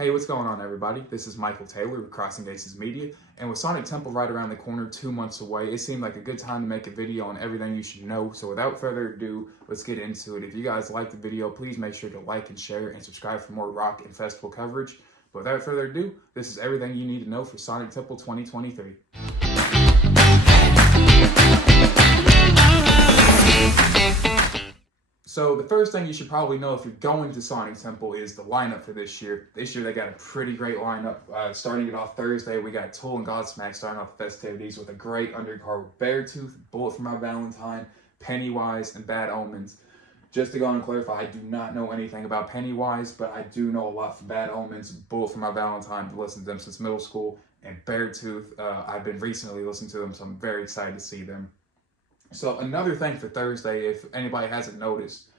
Hey, what's going on, everybody? This is Michael Taylor with Crossing Aces Media, and with Sonic Temple right around the corner 2 months away, it seemed like a good time to make a video on everything you should know. So without further ado, let's get into it. If you guys like the video, please make sure to like and share and subscribe for more rock and festival coverage. But without further ado, this is everything you need to know for Sonic Temple 2023. So the first thing you should probably know if you're going to Sonic Temple is the lineup for this year. This year they got a pretty great lineup. Starting it off Thursday, we got Tool and Godsmack starting off the festivities with a great undercard with Beartooth, Bullet for My Valentine, Pennywise, and Bad Omens. Just to go and clarify, I do not know anything about Pennywise, but I do know a lot from Bad Omens, Bullet for My Valentine. I've listened to them since middle school, and Beartooth, I've been recently listening to them, so I'm very excited to see them. So another thing for Thursday, if anybody hasn't noticed,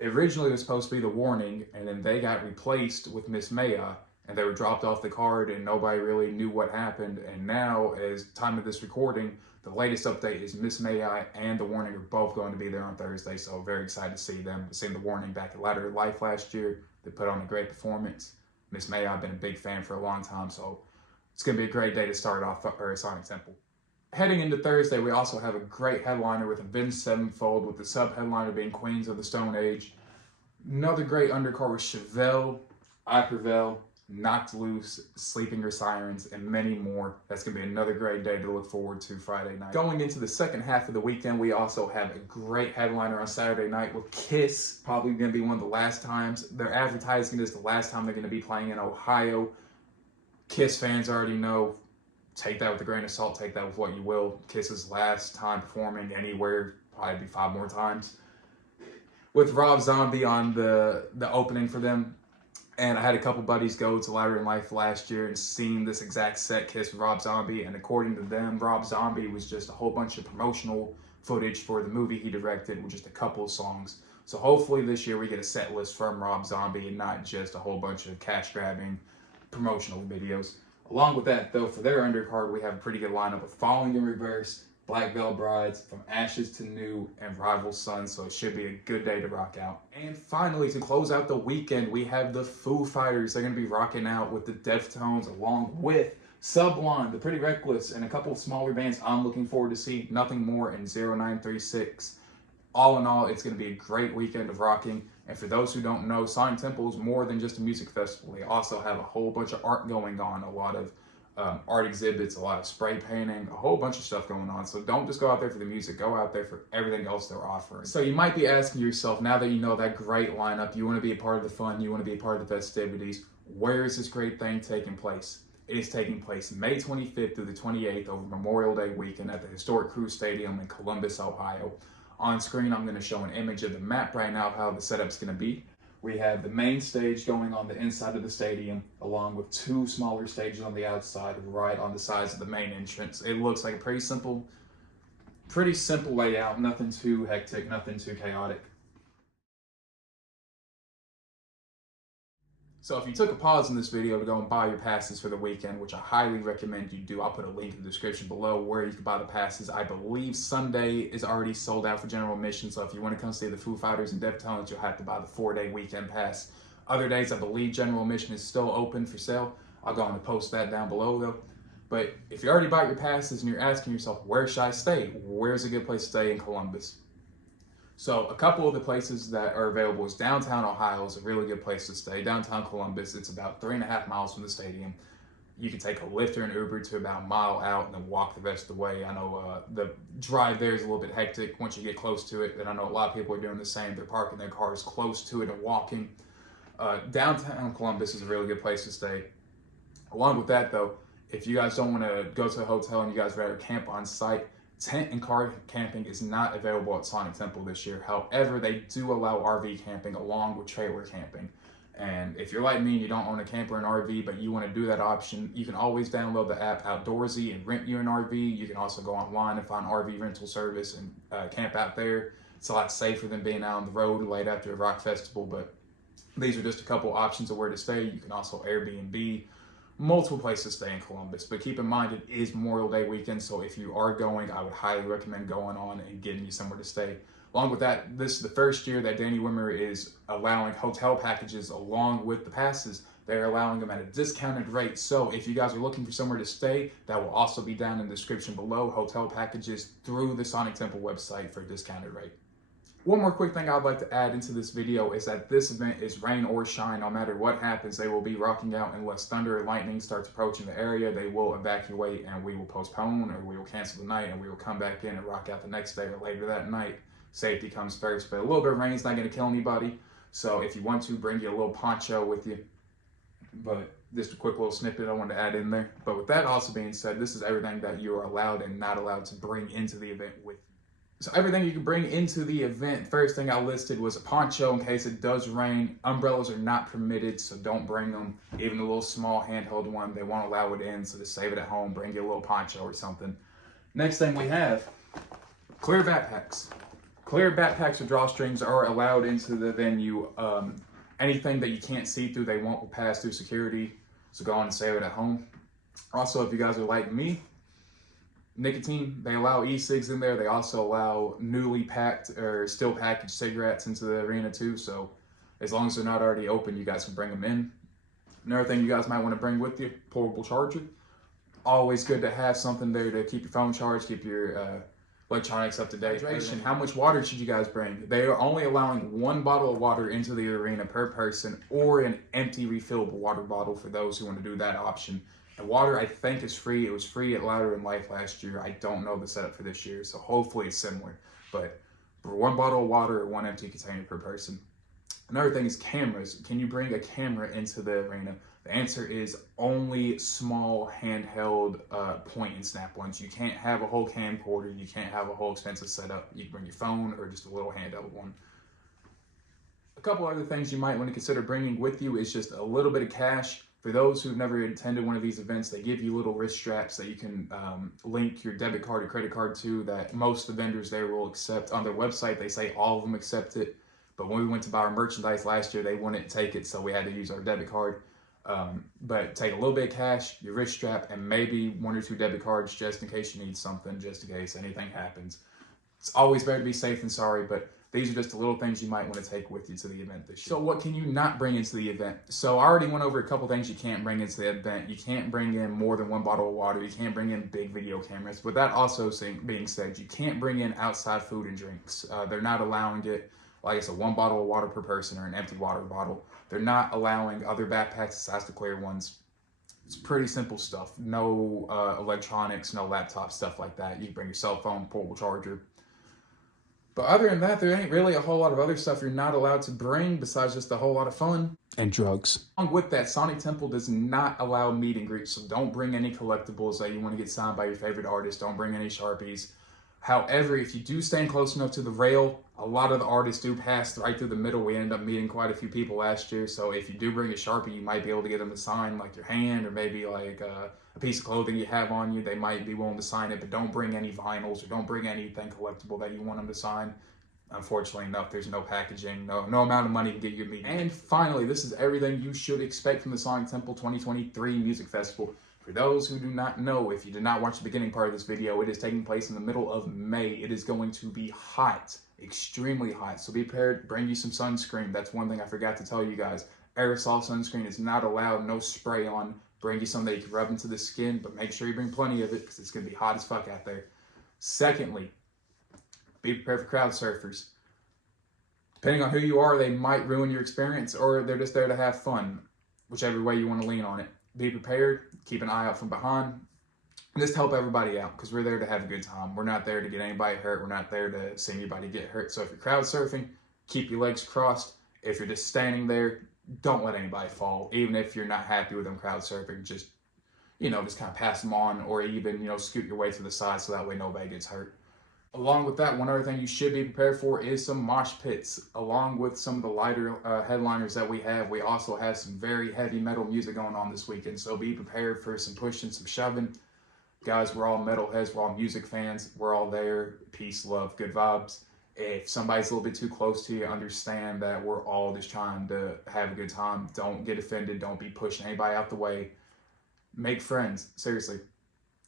originally it was supposed to be The Warning, and then they got replaced with Miss Maya, and they were dropped off the card, and nobody really knew what happened. And now, as time of this recording, the latest update is Miss Maya and The Warning are both going to be there on Thursday, so very excited to see them. Seeing The Warning back at Ladder of Life last year, they put on a great performance. Miss Maya, I've been a big fan for a long time, so it's going to be a great day to start off Sonic Temple. Heading into Thursday, we also have a great headliner with Avenged Sevenfold, with the sub-headliner being Queens of the Stone Age. Another great undercard with Chevelle, I Prevail, Knocked Loose, Sleeping Your Sirens, and many more. That's going to be another great day to look forward to Friday night. Going into the second half of the weekend, we also have a great headliner on Saturday night with Kiss. Probably going to be one of the last times. They're advertising this the last time they're going to be playing in Ohio. Kiss fans already know. Take that with a grain of salt, take that with what you will. Kiss's last time performing anywhere, probably be 5 more times. With Rob Zombie on the opening for them. And I had a couple buddies go to Ladder in Life last year and seen this exact set, Kiss with Rob Zombie. And according to them, Rob Zombie was just a whole bunch of promotional footage for the movie he directed with just a couple of songs. So hopefully this year we get a set list from Rob Zombie and not just a whole bunch of cash-grabbing promotional videos. Along with that, though, for their undercard, we have a pretty good lineup with Falling in Reverse, Black Veil Brides, From Ashes to New, and Rival Sons, so it should be a good day to rock out. And finally, to close out the weekend, we have the Foo Fighters. They're going to be rocking out with the Deftones, along with Sublime, The Pretty Reckless, and a couple of smaller bands I'm looking forward to see, Nothing More and 0936. All in all, it's going to be a great weekend of rocking. And for those who don't know, Sonic Temple is more than just a music festival. They also have a whole bunch of art going on, a lot of art exhibits, a lot of spray painting, a whole bunch of stuff going on. So don't just go out there for the music, go out there for everything else they're offering. So you might be asking yourself, now that you know that great lineup, you want to be a part of the fun, you want to be a part of the festivities, where is this great thing taking place? It is taking place May 25th through the 28th over Memorial Day weekend at the historic Crew Stadium in Columbus, Ohio. On screen, I'm going to show an image of the map right now of how the setup's going to be. We have the main stage going on the inside of the stadium, along with 2 smaller stages on the outside, right on the sides of the main entrance. It looks like a pretty simple layout, nothing too hectic, nothing too chaotic. So if you took a pause in this video to go and buy your passes for the weekend, which I highly recommend you do, I'll put a link in the description below where you can buy the passes. I believe Sunday is already sold out for general admission, so if you want to come see the Foo Fighters and Deftones, you'll have to buy the 4-day weekend pass. Other days, I believe general admission is still open for sale. I'll go on and post that down below though. But if you already bought your passes and you're asking yourself, where should I stay? Where's a good place to stay in Columbus? So a couple of the places that are available is downtown Ohio is a really good place to stay. Downtown Columbus, it's about 3.5 miles from the stadium. You can take a Lyft or an Uber to about a mile out and then walk the rest of the way. I know the drive there is a little bit hectic once you get close to it, and I know a lot of people are doing the same. They're parking their cars close to it and walking. Downtown Columbus is a really good place to stay. Along with that, though, if you guys don't want to go to a hotel and you guys rather camp on site, tent and car camping is not available at Sonic Temple this year. However, they do allow RV camping along with trailer camping. And if you're like me and you don't own a camper and RV, but you want to do that option, you can always download the app Outdoorsy and rent you an RV. You can also go online and find RV rental service and camp out there. It's a lot safer than being out on the road late after a rock festival, but these are just a couple options of where to stay. You can also Airbnb. Multiple places to stay in Columbus, but keep in mind it is Memorial Day weekend, so if you are going, I would highly recommend going on and getting you somewhere to stay. Along with that, this is the first year that Danny Wimmer is allowing hotel packages along with the passes They're allowing them at a discounted rate. So if you guys are looking for somewhere to stay, that will also be down in the description below. Hotel packages through the Sonic Temple website for a discounted rate. One more quick thing I'd like to add into this video is that this event is rain or shine. No matter what happens, they will be rocking out unless thunder or lightning starts approaching the area. They will evacuate and we will postpone, or we will cancel the night and we will come back in and rock out the next day or later that night. Safety comes first, but a little bit of rain is not going to kill anybody. So if you want to, bring your little poncho with you. But just a quick little snippet I wanted to add in there. But with that also being said, this is everything that you are allowed and not allowed to bring into the event with you. So everything you can bring into the event, first thing I listed was a poncho in case it does rain. Umbrellas are not permitted, so don't bring them. Even a little small handheld one, they won't allow it in, so just save it at home, bring your little poncho or something. Next thing we have, clear backpacks. Clear backpacks or drawstrings are allowed into the venue. Anything that you can't see through, they won't pass through security, so go on and save it at home. Also, if you guys are like me, nicotine, they allow e-cigs in there. They also allow newly packed or still packaged cigarettes into the arena too. So as long as they're not already open, you guys can bring them in. Another thing you guys might want to bring with you, portable charger. Always good to have something there to keep your phone charged, keep your electronics up to date. Hydration. How much water should you guys bring? They are only allowing 1 bottle of water into the arena per person, or an empty refillable water bottle for those who want to do that option. And water, I think, is free. It was free at Louder in Life last year. I don't know the setup for this year, so hopefully it's similar. But for 1 bottle of water or 1 empty container per person. Another thing is cameras. Can you bring a camera into the arena? The answer is only small handheld point and snap ones. You can't have a whole camcorder. You can't have a whole expensive setup. You can bring your phone or just a little handheld one. A couple other things you might want to consider bringing with you is just a little bit of cash. For those who've never attended one of these events, they give you little wrist straps that you can link your debit card or credit card to, that most of the vendors there will accept. On their website, they say all of them accept it. But when we went to buy our merchandise last year, they wouldn't take it, so we had to use our debit card. But take a little bit of cash, your wrist strap, and maybe 1 or 2 debit cards just in case you need something, just in case anything happens. It's always better to be safe than sorry, but these are just the little things you might want to take with you to the event this year. So what can you not bring into the event? So I already went over a couple things you can't bring into the event. You can't bring in more than 1 bottle of water. You can't bring in big video cameras. With that also being said, you can't bring in outside food and drinks. They're not allowing it. Like I said, 1 bottle of water per person or an empty water bottle. They're not allowing other backpacks besides the clear ones. It's pretty simple stuff. No electronics, no laptop, stuff like that. You can bring your cell phone, portable charger. But other than that, there ain't really a whole lot of other stuff you're not allowed to bring besides just a whole lot of fun and drugs. Along with that, Sonic Temple does not allow meet and greets, so don't bring any collectibles that you want to get signed by your favorite artist. Don't bring any Sharpies. However, if you do stand close enough to the rail, a lot of the artists do pass right through the middle. We ended up meeting quite a few people last year, so if you do bring a Sharpie, you might be able to get them to sign like your hand, or maybe like a piece of clothing you have on you. They might be willing to sign it, but don't bring any vinyls or don't bring anything collectible that you want them to sign. Unfortunately enough, there's no packaging, no amount of money can get you a meeting. And finally, this is everything you should expect from the Sonic Temple 2023 Music Festival. For those who do not know, if you did not watch the beginning part of this video, it is taking place in the middle of May. It is going to be hot, extremely hot. So be prepared, bring you some sunscreen. That's one thing I forgot to tell you guys. Aerosol sunscreen is not allowed, no spray on. Bring you some that you can rub into the skin, but make sure you bring plenty of it because it's going to be hot as fuck out there. Secondly, be prepared for crowd surfers. Depending on who you are, they might ruin your experience, or they're just there to have fun, whichever way you want to lean on it. Be prepared, keep an eye out from behind, and just help everybody out because we're there to have a good time. We're not there to get anybody hurt. We're not there to see anybody get hurt. So if you're crowd surfing, keep your legs crossed. If you're just standing there, don't let anybody fall. Even if you're not happy with them crowd surfing, just kind of pass them on, or even, scoot your way to the side so that way nobody gets hurt. Along with that, one other thing you should be prepared for is some mosh pits. Along with some of the lighter headliners that we have, we also have some very heavy metal music going on this weekend. So be prepared for some pushing, some shoving. Guys, we're all metalheads, we're all music fans, we're all there. Peace, love, good vibes. If somebody's a little bit too close to you, understand that we're all just trying to have a good time. Don't get offended. Don't be pushing anybody out the way. Make friends, seriously.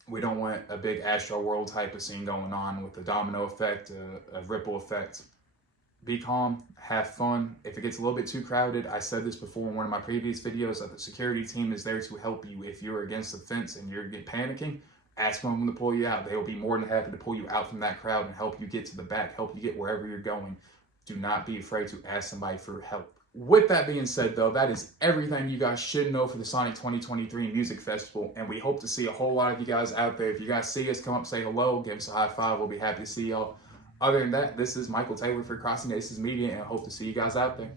We don't want a big Astro World type of scene going on with a domino effect, a ripple effect. be calm, have fun. If it gets a little bit too crowded, I said this before in one of my previous videos, that the security team is there to help you. If you're against the fence and you're panicking, ask them to pull you out. They will be more than happy to pull you out from that crowd and help you get to the back, help you get wherever you're going. Do not be afraid to ask somebody for help. With that being said, though, that is everything you guys should know for the Sonic 2023 Music Festival, and we hope to see a whole lot of you guys out there. If you guys see us, come up, say hello, give us a high five. We'll be happy to see y'all. Other than that, this is Michael Taylor for Crossing Aces Media, and I hope to see you guys out there.